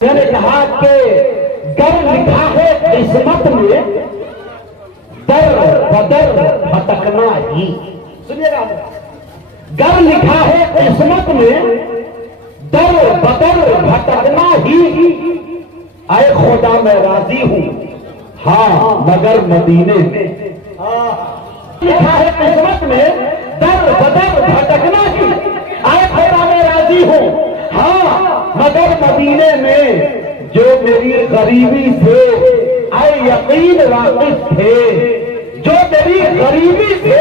میں نے کہا کہ گر لکھا ہے قسمت میں در بدر بھٹکنا ہی. سنیے گا, گر لکھا ہے قسمت میں در بدر بھٹکنا ہی. اے خدا میں راضی ہوں ہاں مگر مدینے میں. لکھا ہے قسمت میں در بدر بھٹکنا ہی. اے خدا میں راضی ہوں ہاں مگر مدینے میں. جو میری غریبی سے اے یقین واقف تھے, جو میری غریبی سے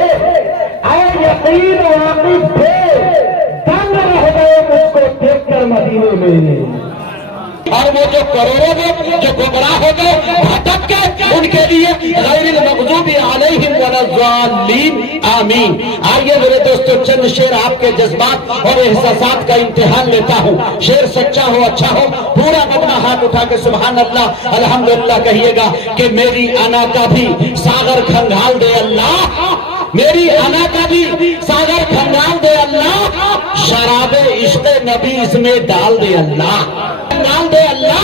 اے یقین واقف تھے, دنگ رہ گئے مجھ کو دیکھ کر مدینے میں. اور وہ جو کروڑوں میں جو گمراہ ہو گئے بھٹک کے, ان کے لیے غیر المغضوب علیہم ولا الضالین آمین. آئیے میرے دوستو چند شعر آپ کے جذبات اور احساسات کا امتحان لیتا ہوں. شعر سچا ہو اچھا ہو پورا مدنہ ہاتھ اٹھا کے سبحان اللہ الحمدللہ کہیے گا کہ میری انا کا بھی ساغر کھنگال دے اللہ, میری انا کا بھی ساغر کھنگال دے اللہ, شراب عشق نبی اس میں ڈال دے اللہ, ڈال دے اللہ,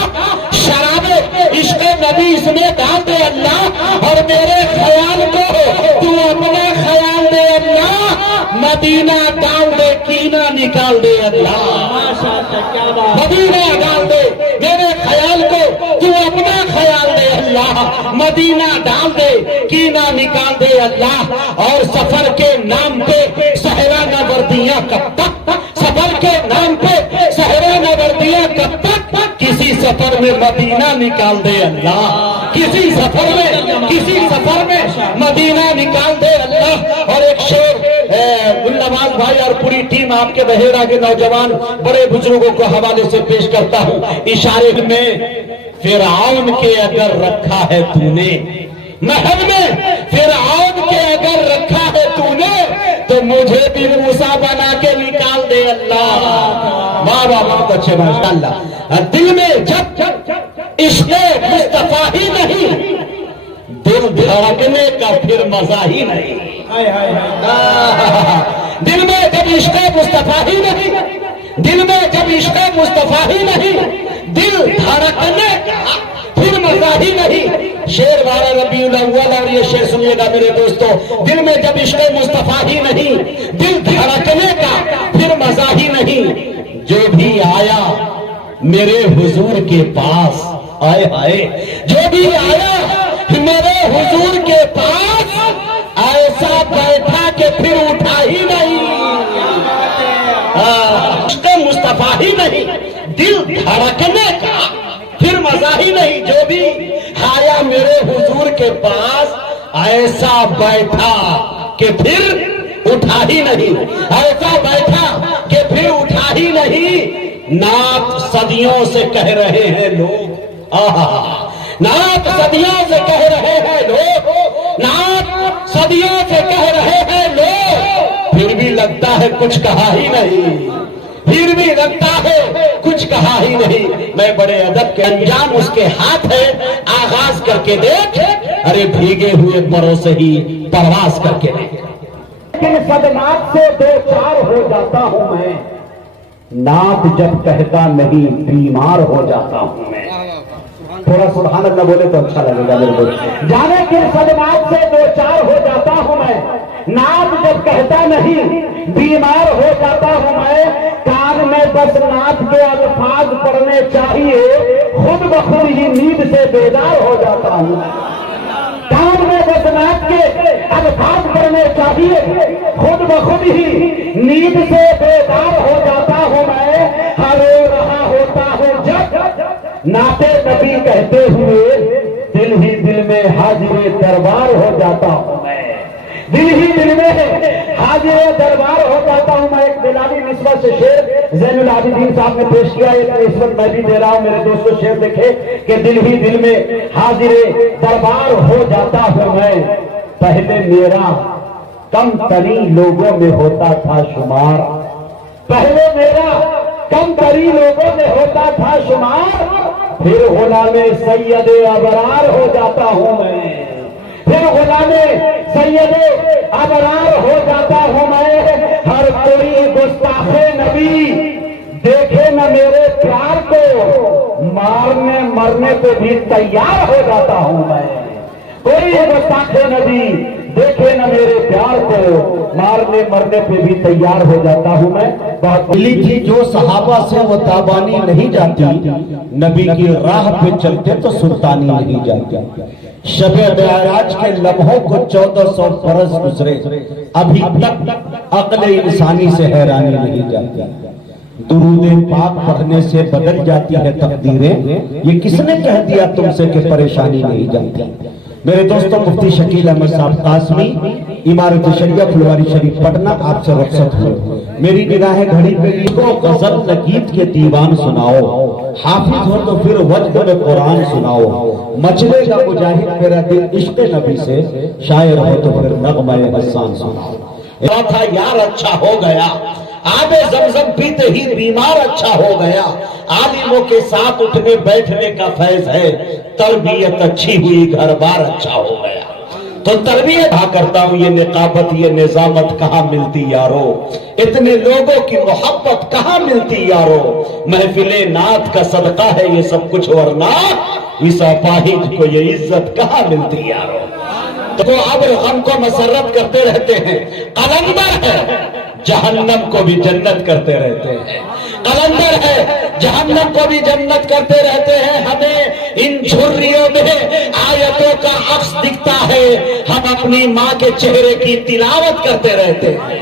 شراب عشق نبی اس میں ڈال دے اللہ. اور میرے خیال کو تو اپنا خیال دے اللہ, مدینہ ڈال دے کینہ نکال دے اللہ, مدینہ ڈال دے میرے خیال کو تو اپنا خیال دے اللہ, مدینہ ڈال دے کینہ نکال دے اللہ. اور سفر کے نام پہ صحرا نوردیاں کب تک, سفر کے نام پہ صحرا نوردیاں کب تک, کسی سفر میں مدینہ نکال دے اللہ, کسی سفر میں مدینہ نکال دے اللہ. اور ایک شعر گلنواز بھائی اور پوری ٹیم آپ کے بحیرہ کے نوجوان بڑے بزرگوں کو حوالے سے پیش کرتا ہوں. اشارے میں فرعون کے اگر رکھا ہے تو نے محل میں, فرعون کے اگر رکھا ہے تو نے, تو مجھے بھی موسیٰ بنا کے نکال دے اللہ. واہ واہ بہت اچھے ماشاءاللہ. دل میں جب عشق مصطفیٰ ہی نہیں, دل دھڑکنے کا پھر مزہ ہی نہیں. دل میں جب عشق مصطفیٰ ہی نہیں, دل میں جب عشق مصطفیٰ ہی نہیں, دل دھڑکنے کا پھر مزہ ہی نہیں. شعر 12 ربیع الاول, اور یہ شعر سنیے گا میرے دوستو. دل میں جب عشق مصطفیٰ ہی نہیں, دل دھڑکنے کا پھر مزہ ہی نہیں. جو بھی آیا میرے حضور کے پاس, آئے آئے, جو بھی آیا میرے حضور کے پاس, ایسا بیٹھا کہ پھر اٹھا ہی نہیں. عشق مصطفیٰ ہی نہیں, دل دھڑکنے کا پھر مزہ ہی نہیں. جو بھی آیا میرے حضور کے پاس, ایسا بیٹھا کہ پھر اٹھا ہی نہیں, ایسا بیٹھا کہ پھر اٹھا ہی نہیں. نعت صدیوں سے کہہ رہے ہیں لوگ, نعت صدیوں سے کہہ رہے ہیں لوگ, نعت صدیوں سے کہہ رہے ہیں لوگ, پھر بھی لگتا ہے کچھ کہا ہی نہیں, پھر بھی لگتا ہے کچھ کہا ہی نہیں. میں بڑے ادب کے انجام اس کے ہاتھ ہے, آغاز کر کے دیکھ, ارے بھیگے ہوئے پروں سے ہی پرواز کر کے دیکھ. لیکن صدمات سے دو چار ہو جاتا ہوں میں, نعت جب کہتا نہیں بیمار ہو جاتا ہوں میں. تھوڑا سبحان اللہ بولے تو اچھا لگے گا میرے کو. جانے کے صدمات سے دو چار ہو جاتا ہوں میں, نعت جب کہتا نہیں بیمار ہو جاتا ہوں میں. کان میں بس نعت کے الفاظ پڑھنے چاہیے, خود بخود ہی نیند سے بیدار ہو جاتا ہوں. کان میں بس نعت کے الفاظ پڑھنے چاہیے, خود بخود ہی نیند سے بیدار ہو جاتا ہوں میں. رو رہا ہوتا ہوں جب نعت نبی کہتے ہوئے, دل ہی دل میں حاضر دربار ہو جاتا ہوں میں, دل ہی دل میں حاضر دربار ہو جاتا ہوں میں. ایک بلالی نسبت سے شعر زین العابدین صاحب نے پیش کیا, ایک نسبت میں بھی دے رہا ہوں میرے دوستو. شعر دیکھے کہ دل ہی دل میں حاضر دربار ہو جاتا ہوں میں. پہلے میرا کم ترین لوگوں میں ہوتا تھا شمار, پہلے میرا کم ترین لوگوں میں ہوتا تھا شمار, پھر غلام سید ابرار ہو جاتا ہوں میں, پھر غلام سید ابرار ہو جاتا ہوں میں. ہر کوئی گستاخ نبی دیکھے نہ میرے پیار کو مارنے مرنے پہ بھی تیار ہو جاتا ہوں میں. کوئی گستاخ نبی دیکھے نہ میرے پیار کو مارنے مرنے پہ بھی تیار ہو جاتا ہوں میں. بات ملی تھی جو صحابہ سے وہ تابانی نہیں جاتی، نبی کی راہ پہ چلتے تو سلطانی نہیں جاتی. شب معراج کے لمحوں کو 1400 برس گزرے، ابھی تک عقل انسانی سے حیرانی نہیں جاتی. درود پاک پڑھنے سے بدل جاتی ہے تقدیریں، یہ کس نے کہہ دیا تم سے کہ پریشانی نہیں جاتی. میرے دوستوں، مفتی شکیل احمد صاحب قاسمی، عمارت شریعہ پھلواری شریف پٹنہ، آپ سے رخصت ہوئے. میری نگاہ گھڑی پہ کو غزل نگید کے دیوان سناؤ، حافظ ہو تو پھر وجد میں قرآن سناؤ. مچلے گا مجاہد میرا دل عشق نبی سے، شاعر ہو تو پھر نغمہ حسان سناؤ. تھا یار اچھا ہو گیا، آب زمزم پیتے ہی بیمار اچھا ہو گیا. عالموں کے ساتھ اٹھنے بیٹھنے کا فیض ہے، تربیت اچھی ہوئی گھر بار اچھا ہو گیا. تو تربیت کرتا ہوں، یہ نقابت یہ نظامت کہاں ملتی یارو، اتنے لوگوں کی محبت کہاں ملتی یارو. محفل نعت کا صدقہ ہے یہ سب کچھ، ورنہ عیسیٰ پاہج کو یہ عزت کہاں ملتی یارو. تو اب غم کو مسرت کرتے رہتے ہیں. قلندر ہے جہنم کو بھی جنت کرتے رہتے ہیں. قلندر ہے جہنم کو بھی جنت کرتے رہتے ہیں. ہمیں ان جھریوں میں آیتوں کا عکس دکھتا ہے، ہم اپنی ماں کے چہرے کی تلاوت کرتے رہتے ہیں.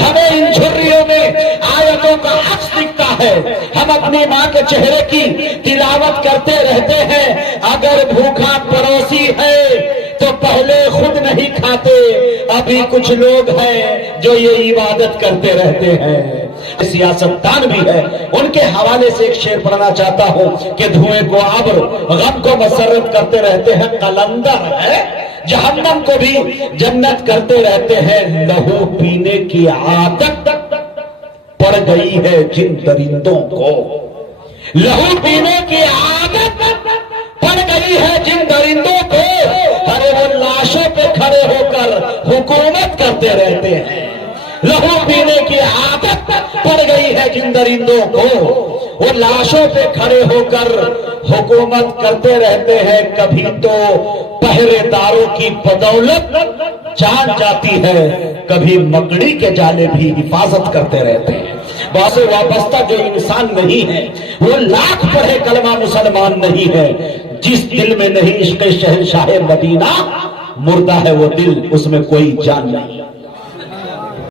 ہمیں ان جھریوں میں آیتوں کا عکس دکھتا ہے، ہم اپنی ماں کے چہرے کی تلاوت کرتے رہتے ہیں. اگر بھوکا پڑوسی ہے تو پہلے خود نہیں کھاتے، ابھی کچھ لوگ ہیں جو یہ عبادت کرتے رہتے ہیں. سیاستدان بھی ہے، ان کے حوالے سے ایک شعر پڑھنا چاہتا ہوں کہ دھوئیں کو آبر غم کو مسرت کرتے رہتے ہیں. قلندر ہے جہنم کو بھی جنت کرتے رہتے ہیں. لہو پینے کی عادت پڑ گئی ہے جن درندوں کو، لہو پینے کی عادت پڑ گئی ہے جن درندوں کو. ارے وہ لاشوں پہ کھڑے ہو کر حکومت کرتے رہتے ہیں. لہو پینے کی عادت پڑ گئی ہے جن درندوں کو، وہ لاشوں پہ کھڑے ہو کر حکومت کرتے رہتے ہیں. کبھی تو پہرے داروں کی بدولت جان جاتی ہے، کبھی مکڑی کے جالے بھی حفاظت کرتے رہتے ہیں. بہت سے وابستہ جو انسان نہیں ہے وہ لاکھ پڑھے کلمہ مسلمان نہیں ہے. جس دل میں نہیں عشق شہنشاہ مدینہ، مردہ ہے وہ دل، اس میں کوئی جان نہیں.